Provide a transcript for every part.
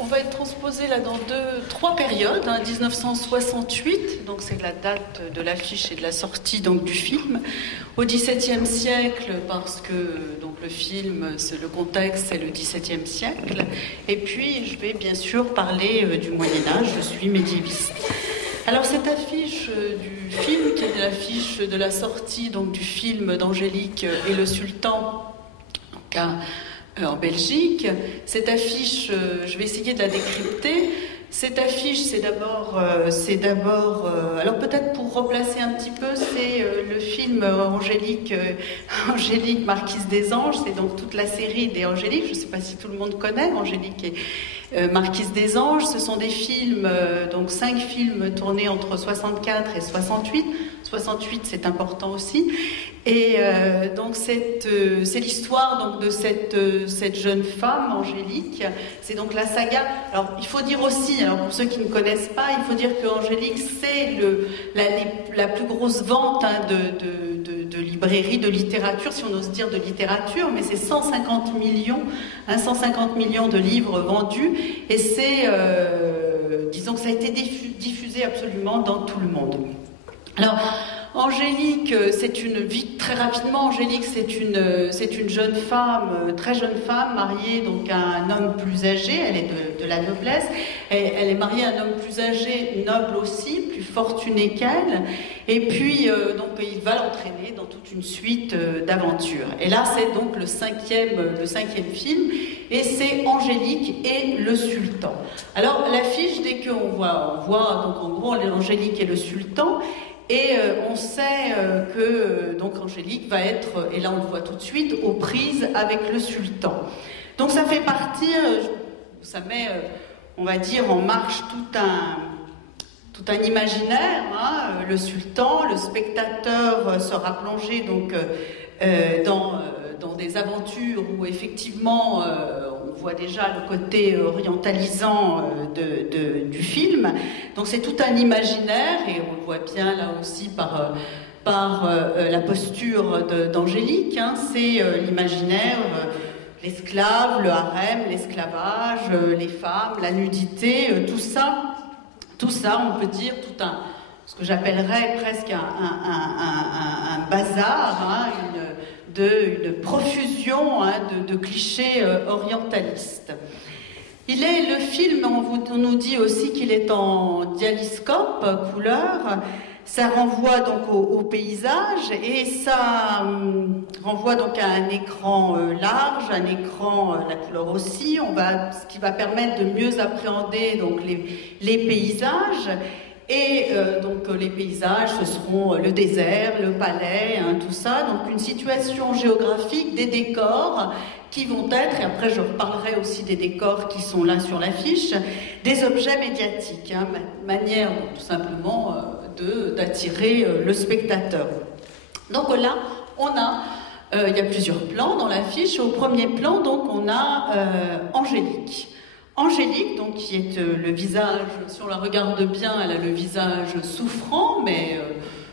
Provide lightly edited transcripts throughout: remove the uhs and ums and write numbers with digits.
On va être transposé là dans trois périodes. 1968, donc c'est la date de l'affiche et de la sortie donc du film. Au XVIIe siècle, parce que donc le film, le contexte, c'est le XVIIe siècle. Et puis, je vais bien sûr parler du Moyen Âge. Je suis médiéviste. Alors cette affiche du film, qui est l'affiche de la sortie donc du film d'Angélique et le Sultan, donc en Belgique. Cette affiche, je vais essayer de la décrypter. Cette affiche, c'est d'abord, alors peut-être pour replacer un petit peu, c'est le film Angélique, Marquise des Anges. C'est donc toute la série des Angéliques. Je ne sais pas si tout le monde connaît Angélique et Marquise des Anges. Ce sont des films, donc 5 films tournés entre 64 et 68. 68, c'est important aussi. Et donc c'est l'histoire donc de cette jeune femme Angélique. C'est donc la saga. Alors il faut dire aussi, alors pour ceux qui ne connaissent pas, il faut dire que Angélique c'est la plus grosse vente de librairies, de littérature, si on ose dire de littérature, mais c'est 150 millions de livres vendus, et c'est disons que ça a été diffusé absolument dans tout le monde. Alors, Angélique, très rapidement, Angélique, c'est une jeune femme, très jeune femme, mariée donc à un homme plus âgé. Elle est de la noblesse. Elle est mariée à un homme plus âgé, noble aussi, plus fortuné qu'elle. Et puis, donc, il va l'entraîner dans toute une suite d'aventures. Et là, c'est donc le cinquième film, et c'est Angélique et le Sultan. Alors, l'affiche, dès qu'on voit donc en gros Angélique et le Sultan. Et on sait que donc Angélique va être, et là on le voit tout de suite, aux prises avec le sultan. Donc ça fait partir, ça met, on va dire, en marche tout un imaginaire. Hein. Le sultan, le spectateur sera plongé donc dans des aventures où effectivement on voit déjà le côté orientalisant du film. Donc c'est tout un imaginaire, et on le voit bien là aussi par la posture d'Angélique. Hein. C'est l'imaginaire, l'esclave, le harem, l'esclavage, les femmes, la nudité, tout ça, on peut dire ce que j'appellerais presque un bazar, hein, une profusion de clichés orientalistes. Le film, on nous dit aussi qu'il est en dialyscope, couleur. Ça renvoie donc au paysage, et ça renvoie donc à un écran large, un écran, la couleur aussi, ce qui va permettre de mieux appréhender donc les paysages. Et donc les paysages, ce seront le désert, le palais, hein, tout ça. Donc une situation géographique, des décors qui vont être, et après je reparlerai aussi des décors qui sont là sur l'affiche, des objets médiatiques, hein, manière donc, tout simplement d'attirer le spectateur. Donc là, il y a plusieurs plans dans l'affiche. Au premier plan, donc, on a Angélique. Angélique, donc, qui est le visage, si on la regarde bien, elle a le visage souffrant, mais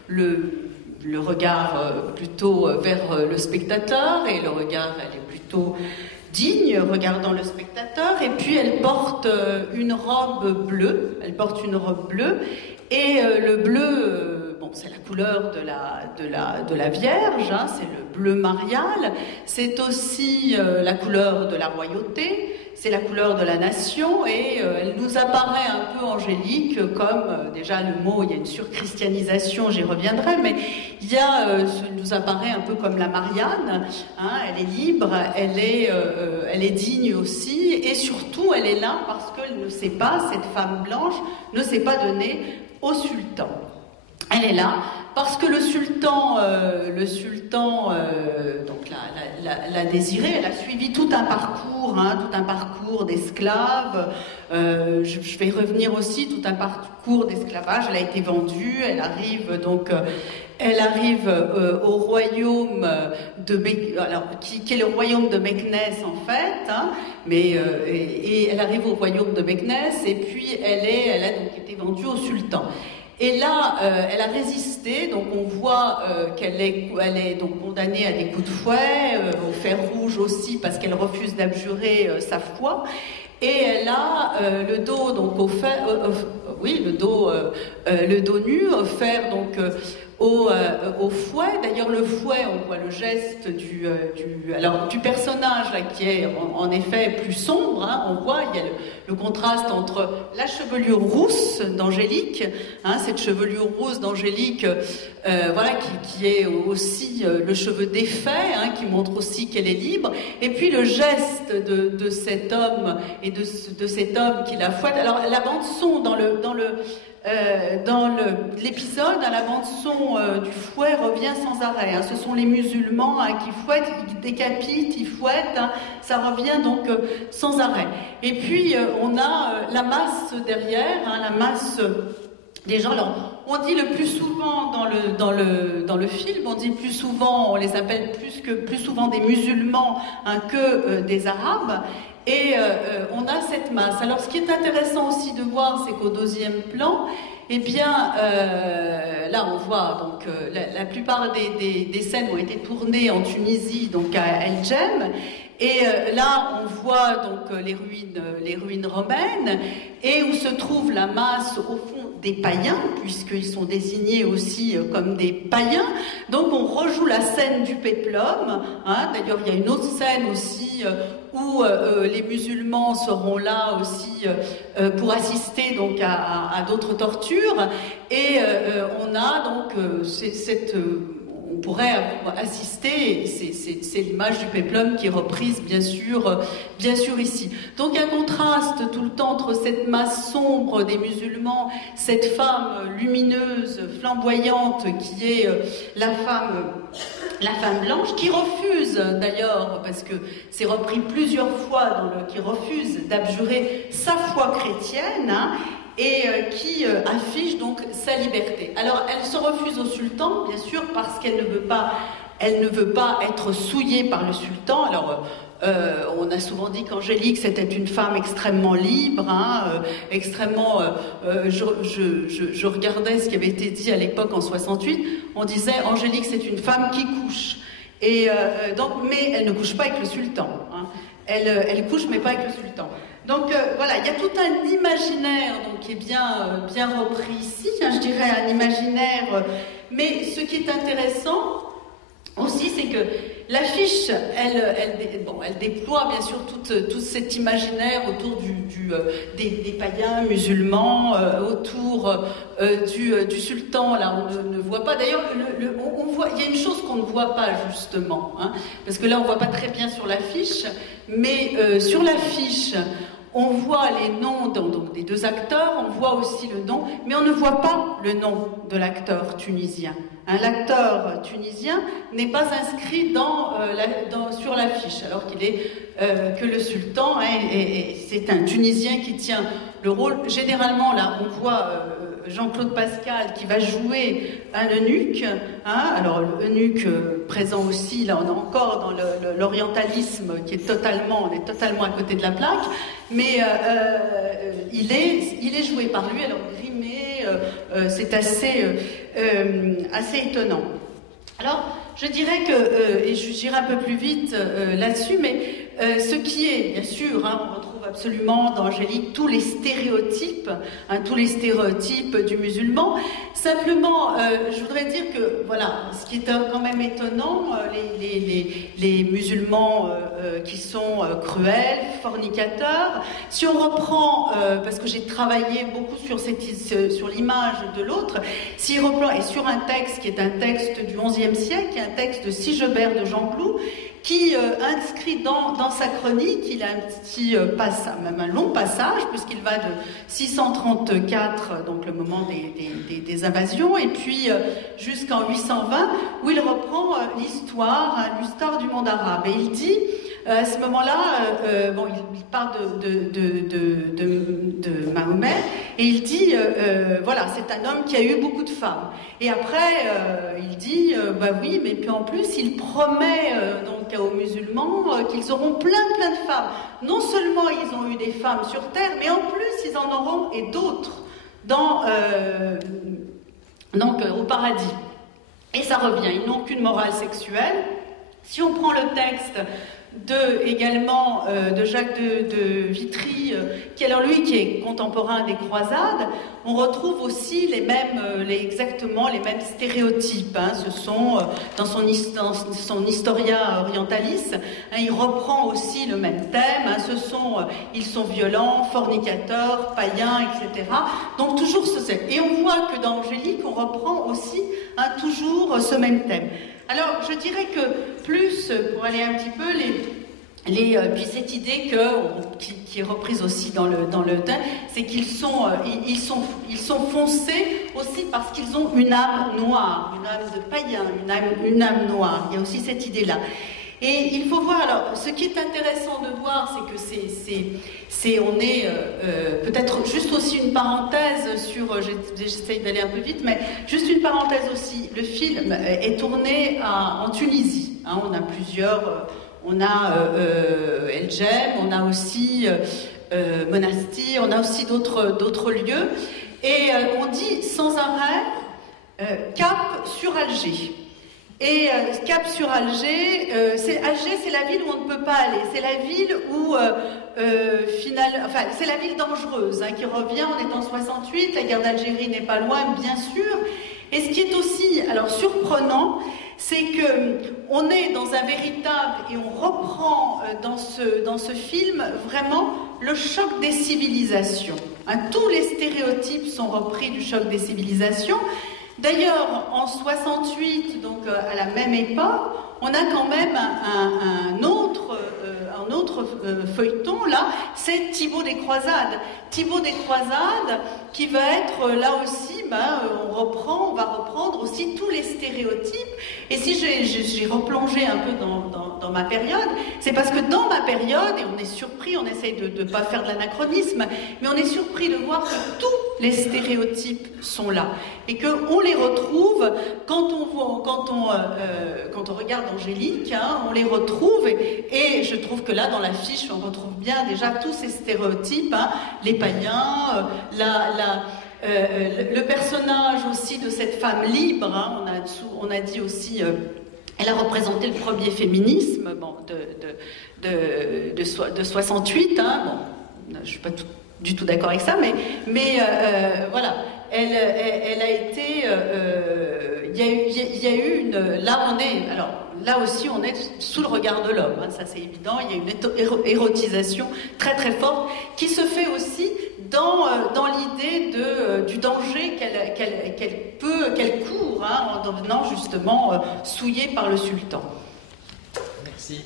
le regard plutôt vers le spectateur, et le regard, elle est plutôt digne, regardant le spectateur, et puis elle porte une robe bleue, et le bleu, c'est la couleur de la Vierge, hein, c'est le bleu marial, c'est aussi la couleur de la royauté, c'est la couleur de la nation, et elle nous apparaît un peu angélique, comme déjà le mot, il y a une surchristianisation, j'y reviendrai, mais elle nous apparaît un peu comme la Marianne, hein, elle est libre, elle est digne aussi, et surtout elle est là parce qu'elle ne sait pas, cette femme blanche ne s'est pas donnée au sultan. Elle est là parce que le sultan donc l'a désirée. Elle a suivi tout un parcours d'esclaves. Je vais revenir aussi, tout un parcours d'esclavage. Elle a été vendue. Elle arrive donc. Au royaume qui est le royaume de Meknès en fait, hein, et elle arrive au royaume de Meknès, et puis elle a donc été vendue au sultan. Et là, elle a résisté, donc on voit qu'elle est donc condamnée à des coups de fouet, au fer rouge aussi, parce qu'elle refuse d'abjurer sa foi. et elle a le dos donc le dos nu offert donc au fouet. D'ailleurs, le fouet, on voit le geste du personnage là, qui est en effet plus sombre. Hein, on voit, il y a le contraste entre la chevelure rousse d'Angélique, hein, cette chevelure rousse d'Angélique, voilà, qui est aussi le cheveu défait, hein, qui montre aussi qu'elle est libre, et puis le geste de cet homme et de cet homme qui la fouette. Alors, la bande son dans l'épisode, la bande-son du fouet revient sans arrêt. Hein. Ce sont les musulmans hein, qui fouettent, ils décapitent, ils fouettent. Hein. Ça revient donc sans arrêt. Et puis, on a la masse derrière, hein, la masse des gens. Alors, on dit le plus souvent dans le film, on dit plus souvent, on les appelle plus souvent des musulmans hein, que des arabes. Et on a cette masse. Alors, ce qui est intéressant aussi de voir, c'est qu'au deuxième plan, eh bien, là, on voit donc la plupart des scènes ont été tournées en Tunisie, donc à El Jem. Et là, on voit donc les ruines romaines, et où se trouve la masse au fond des païens, puisqu'ils sont désignés aussi comme des païens. Donc, on rejoue la scène du péplum. Hein. D'ailleurs, il y a une autre scène aussi où les musulmans seront là aussi pour assister donc à d'autres tortures. Et on a donc on pourrait assister, c'est l'image du péplum qui est reprise bien sûr ici. Donc un contraste tout le temps entre cette masse sombre des musulmans, cette femme lumineuse, flamboyante qui est la femme blanche, qui refuse d'ailleurs, parce que c'est repris plusieurs fois qui refuse d'abjurer sa foi chrétienne, hein, et qui affiche donc sa liberté. Alors, elle se refuse au sultan, bien sûr, parce qu'elle ne veut pas être souillée par le sultan. Alors, on a souvent dit qu'Angélique, c'était une femme extrêmement libre, hein, extrêmement... je regardais ce qui avait été dit à l'époque en 68, on disait Angélique, c'est une femme qui couche. Et mais elle ne couche pas avec le sultan. Hein. Elle couche, mais pas avec le sultan. Donc voilà, il y a tout un imaginaire donc, qui est bien repris ici, hein, je dirais un imaginaire. Mais ce qui est intéressant aussi, c'est que l'affiche, elle déploie bien sûr tout cet imaginaire autour des païens musulmans, autour du sultan. Là, on ne voit pas. D'ailleurs, on voit. Il y a une chose qu'on ne voit pas justement, hein, parce que là, on voit pas très bien sur l'affiche, mais sur l'affiche. On voit les noms donc, des deux acteurs, on voit aussi le nom, mais on ne voit pas le nom de l'acteur tunisien. L'acteur tunisien n'est pas inscrit sur l'affiche, alors qu'il est que le sultan, hein, c'est un Tunisien qui tient le rôle. Généralement, là, on voit Jean-Claude Pascal qui va jouer un eunuque. Hein, alors, l'eunuque présent aussi, là, on est encore dans l'orientalisme qui est on est totalement à côté de la plaque, mais il est joué par lui, alors grimé, c'est assez étonnant. Alors, je dirais que, et j'irai un peu plus vite là-dessus, mais ce qui est, bien sûr, hein, on retrouve absolument dans Angélique tous les stéréotypes du musulman. Simplement, je voudrais dire que, voilà, ce qui est quand même étonnant, les musulmans qui sont cruels, fornicateurs, si on reprend, parce que j'ai travaillé beaucoup sur l'image de l'autre, si on reprend, et sur un texte qui est un texte du XIe siècle, qui est un texte de Sigebert de Jean Clou, qui inscrit dans sa chronique, il a un petit même un long passage, puisqu'il va de 634, donc le moment des invasions, et puis jusqu'en 820, où il reprend l'histoire du monde arabe. Et il dit, à ce moment-là, il parle de Mahomet, et il dit, voilà, c'est un homme qui a eu beaucoup de femmes. Et après, il dit, bah oui, mais puis en plus, il promet donc aux musulmans qu'ils auront plein de femmes. Non seulement ils ont eu des femmes sur terre, mais en plus, ils en auront et d'autres au paradis. Et ça revient, ils n'ont qu'une morale sexuelle. Si on prend le texte également de Jacques de Vitry, qui alors lui qui est contemporain des croisades. On retrouve aussi exactement les mêmes stéréotypes. Hein. Ce sont dans son Historia Orientalis, hein, il reprend aussi le même thème. Hein. Ils sont violents, fornicateurs, païens, etc. Donc toujours et on voit que dans Angélique, on reprend aussi toujours ce même thème. Alors, je dirais que plus, pour aller un petit peu, puis cette idée qui est reprise aussi dans le thème, c'est qu'ils sont foncés aussi parce qu'ils ont une âme noire, une âme de païen, une âme noire. Il y a aussi cette idée-là. Et il faut voir, alors, ce qui est intéressant de voir, c'est que on est peut-être juste aussi une parenthèse sur, j'essaye d'aller un peu vite, mais juste une parenthèse aussi, le film est tourné en Tunisie, hein, on a plusieurs, on a El Jem, on a aussi Monastir, on a aussi d'autres lieux, et on dit sans arrêt Cap sur Alger. Et Cap sur Alger, Alger, c'est la ville où on ne peut pas aller. C'est la ville où, c'est la ville dangereuse qui revient. On est en 68, la guerre d'Algérie n'est pas loin, bien sûr. Et ce qui est aussi, alors surprenant, c'est que on est dans un véritable et on reprend dans ce film vraiment le choc des civilisations. Hein, tous les stéréotypes sont repris du choc des civilisations. D'ailleurs, en 68, donc à la même époque, on a quand même un autre feuilleton, là, c'est Thibaut des Croisades. Thibaut des Croisades, qui va être, là aussi, on va reprendre aussi tous les stéréotypes. Et si j'ai replongé un peu dans ma période, c'est parce que dans ma période, et on est surpris, on essaye de ne pas faire de l'anachronisme, mais on est surpris de voir que tous les stéréotypes sont là. Et qu'on les retrouve quand on regarde Angélique, hein, on les retrouve, et je trouve que là, dans l'affiche, on retrouve bien déjà tous ces stéréotypes, hein, les païens, le personnage aussi de cette femme libre, hein, on a dit aussi, elle a représenté le premier féminisme de 68, hein, bon, je ne suis pas du tout d'accord avec ça, mais voilà, elle a été, il y a eu une, là aussi on est sous le regard de l'homme, hein, ça c'est évident, il y a une érotisation très très forte qui se fait aussi dans l'idée du danger qu'elle court, hein, en devenant justement souillée par le sultan. Merci.